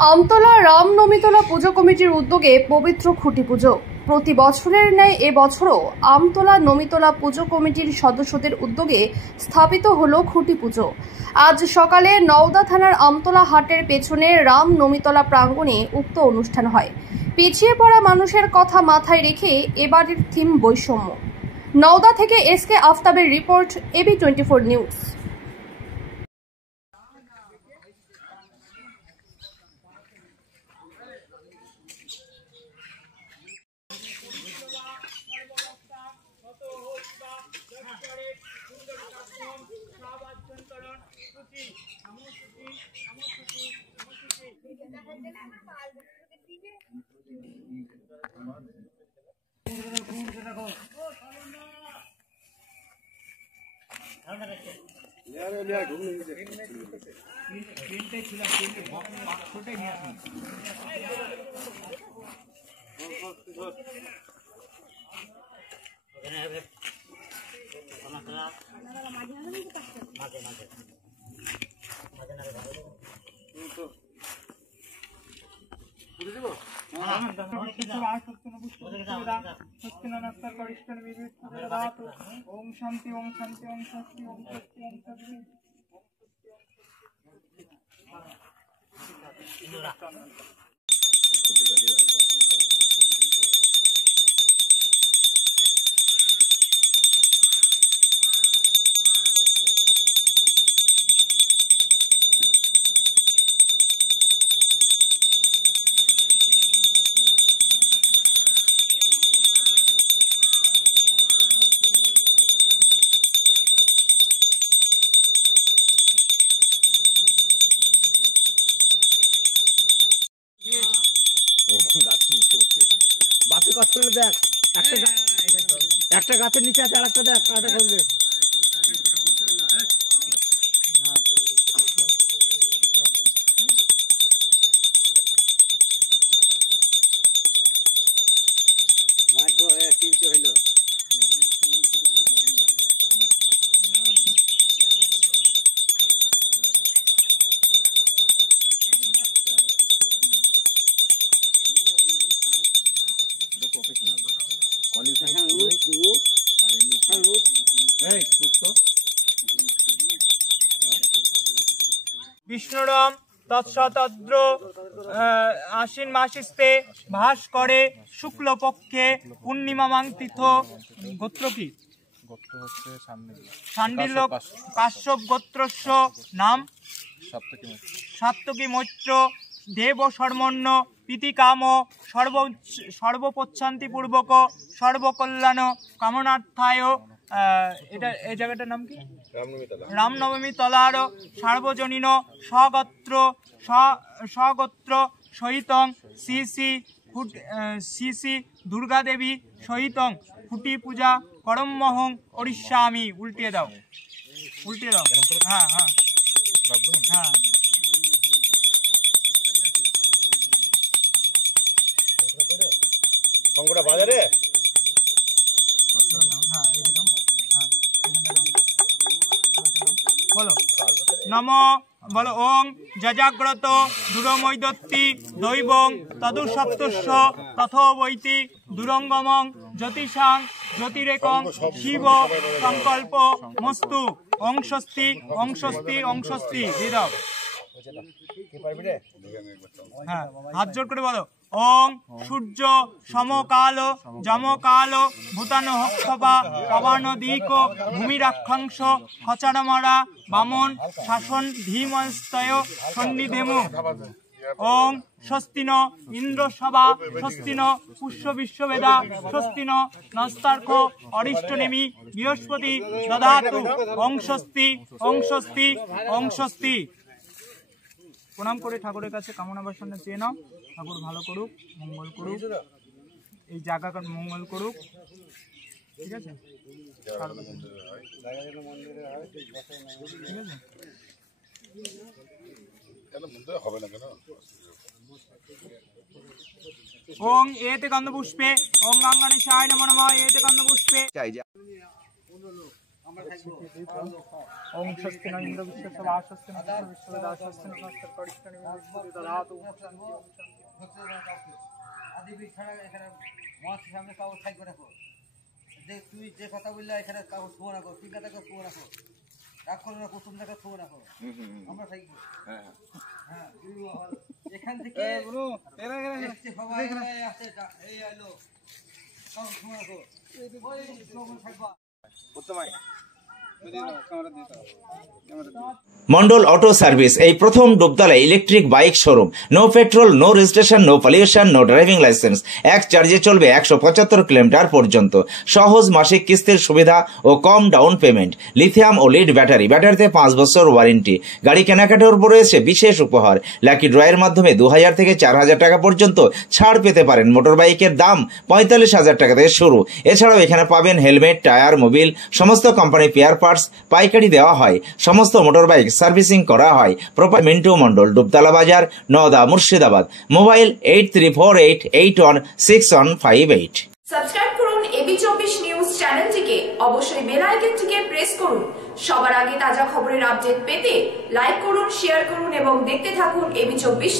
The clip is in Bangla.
আমতলা রামনবমীতলা পুজো কমিটির উদ্যোগে পবিত্র খুঁটি পুজো। প্রতি বছরের ন্যায় এবছরও আমতলা নমিতলা পুজো কমিটির সদস্যদের উদ্যোগে স্থাপিত হলো খুঁটি পুজো। আজ সকালে নওদা থানার আমতলা হাটের পেছনে রামনবমীতলা প্রাঙ্গণে উক্ত অনুষ্ঠান হয়। পিছিয়ে পড়া মানুষের কথা মাথায় রেখে এবারের থিম বৈষম্য। নওদা থেকে SK আফতাবের report, AB24 news. Om Shanti Om Shanti Om Shanti Om Shanti Om Shanti. বাপে কষ্ট করে দেখ, একটা গাছের নিচে আছে, আর একটা দেখ কাটা করবে। विष्णुराम तत्सतद्र आश्विन मासिस्ते भास करे शुक्ल पक्षे पूर्णिमा तीर्थ गोत्र की शांडिल्य काश्यप गोत्रस्य नाम सात्तकी मैत्र देव सर्वर्ण प्रीतिकाम सर्वप्रशांतिपूर्वक सर्वकल्याण कामनार्थाय এই জায়গাটার নাম কি? রামনবমী তলার সার্বজনীন স্বগোত্র সহিতং শ্রী শ্রী দুর্গা দেবী সহিতং খুঁটি পূজা করমহং ওড়িষ্যামি। উল্টিয়ে দাও, উল্টিয়ে দাও। হ্যাঁ হ্যাঁ হ্যাঁ। বাজারে बोलो नम बोलो ओं जजाग्रत दूरमैदत्ति दैवं तदुसप्तस्य तथो वैति दूरंगमं ज्योतिषां ज्योतिरेकं शिव संकल्प मस्तु ओं स्वस्ति ओं स्वस्ति ओं स्वस्ति। दिदाओ हाँ हाथ जोड़ करे बोलो ओं सूर्य समकाल जमकाल भूतान हक्षपा पवन दिक भूमिराक्षांश खचारमरा बामन शासन धीमस्तय सन्निधेमु ओं स्वस्ति न इंद्र सभा स्वस्ति न पुष्य विश्ववेदा स्वस्ति न नस्तार्क अरिष्टनेमि बृहस्पति ददातु ओं स्वस्ति ओं स्वस्ति ओं स्वस्ति। प्रणाम करे ठाकुरेर काछे कामना बासना चेये नाओ। ठाकुर भालो करुक, मंगल करुक, এই জায়গাটা মঙ্গল করুক। ঠিক আছে, ঠিক আছে। ওং এতে গন্ধপুষ্পে ওং গঙ্গানিশায় নমো নমঃ। এতে গন্ধপুষ্পে ওম স্বস্তি ন ইন্দ্র বিশ্বসভা স্বস্তি ন বিশ্ববেদা স্বস্তি ন করিষ্টানি দদাতু আদিবীর ছাড়া এখানে মহাশয় সামনে কাগজ থাকবে রাখো, যে তুমি যে কথা বললে এখানে কাগজ শুভ রাখো, ঠিক আছে শুভ রাখো, রাগ করে রাখো, তুমি দেখো শুভ রাখো, আমরা থাকবো। হ্যাঁ এখান থেকে সবাই আসে, এই আলো কাগজ শুভ রাখো, ওই থাকবা। মন্ডল অটো সার্ভিস এই প্রথম Dubtala electric bike showroom. No petrol, no registration, no pollution, no driving licence. এক চার্জে চলবে 175 কিলোমিটার পর্যন্ত। সহজ মাসিক কিস্তির সুবিধা ও কম ডাউন পেমেন্ট। লিথিয়াম ও লিড ব্যাটারি, ব্যাটারিতে 5 বছর ওয়ারেন্টি। গাড়ি কেনাকাটার উপর রয়েছে বিশেষ উপহার। লাকি ড্রয়ের মাধ্যমে 2000 থেকে 4000 টাকা পর্যন্ত ছাড় পেতে পারেন। মোটর বাইকের দাম 45,000 টাকা থেকে শুরু। এছাড়াও এখানে পাবেন হেলমেট, টায়ার, মোবিল, সমস্ত কোম্পানি পেয়ার পার্টস পাইকারি দেওয়া হয়। সমস্ত মোটর বাইক সার্ভিসিং করা হয়। প্রপার মিন্টু মন্ডল, ডুবতলা বাজার, নওদা, মুর্শিদাবাদ। মোবাইল 8348816158। সাবস্ক্রাইব করুন এবি24 নিউজ চ্যানেলটিকে, অবশ্যই বেল আইকনটিকে প্রেস করুন। সবার আগে তাজা খবরের আপডেট পেতে লাইক করুন, শেয়ার করুন এবং দেখতে থাকুন এবি24।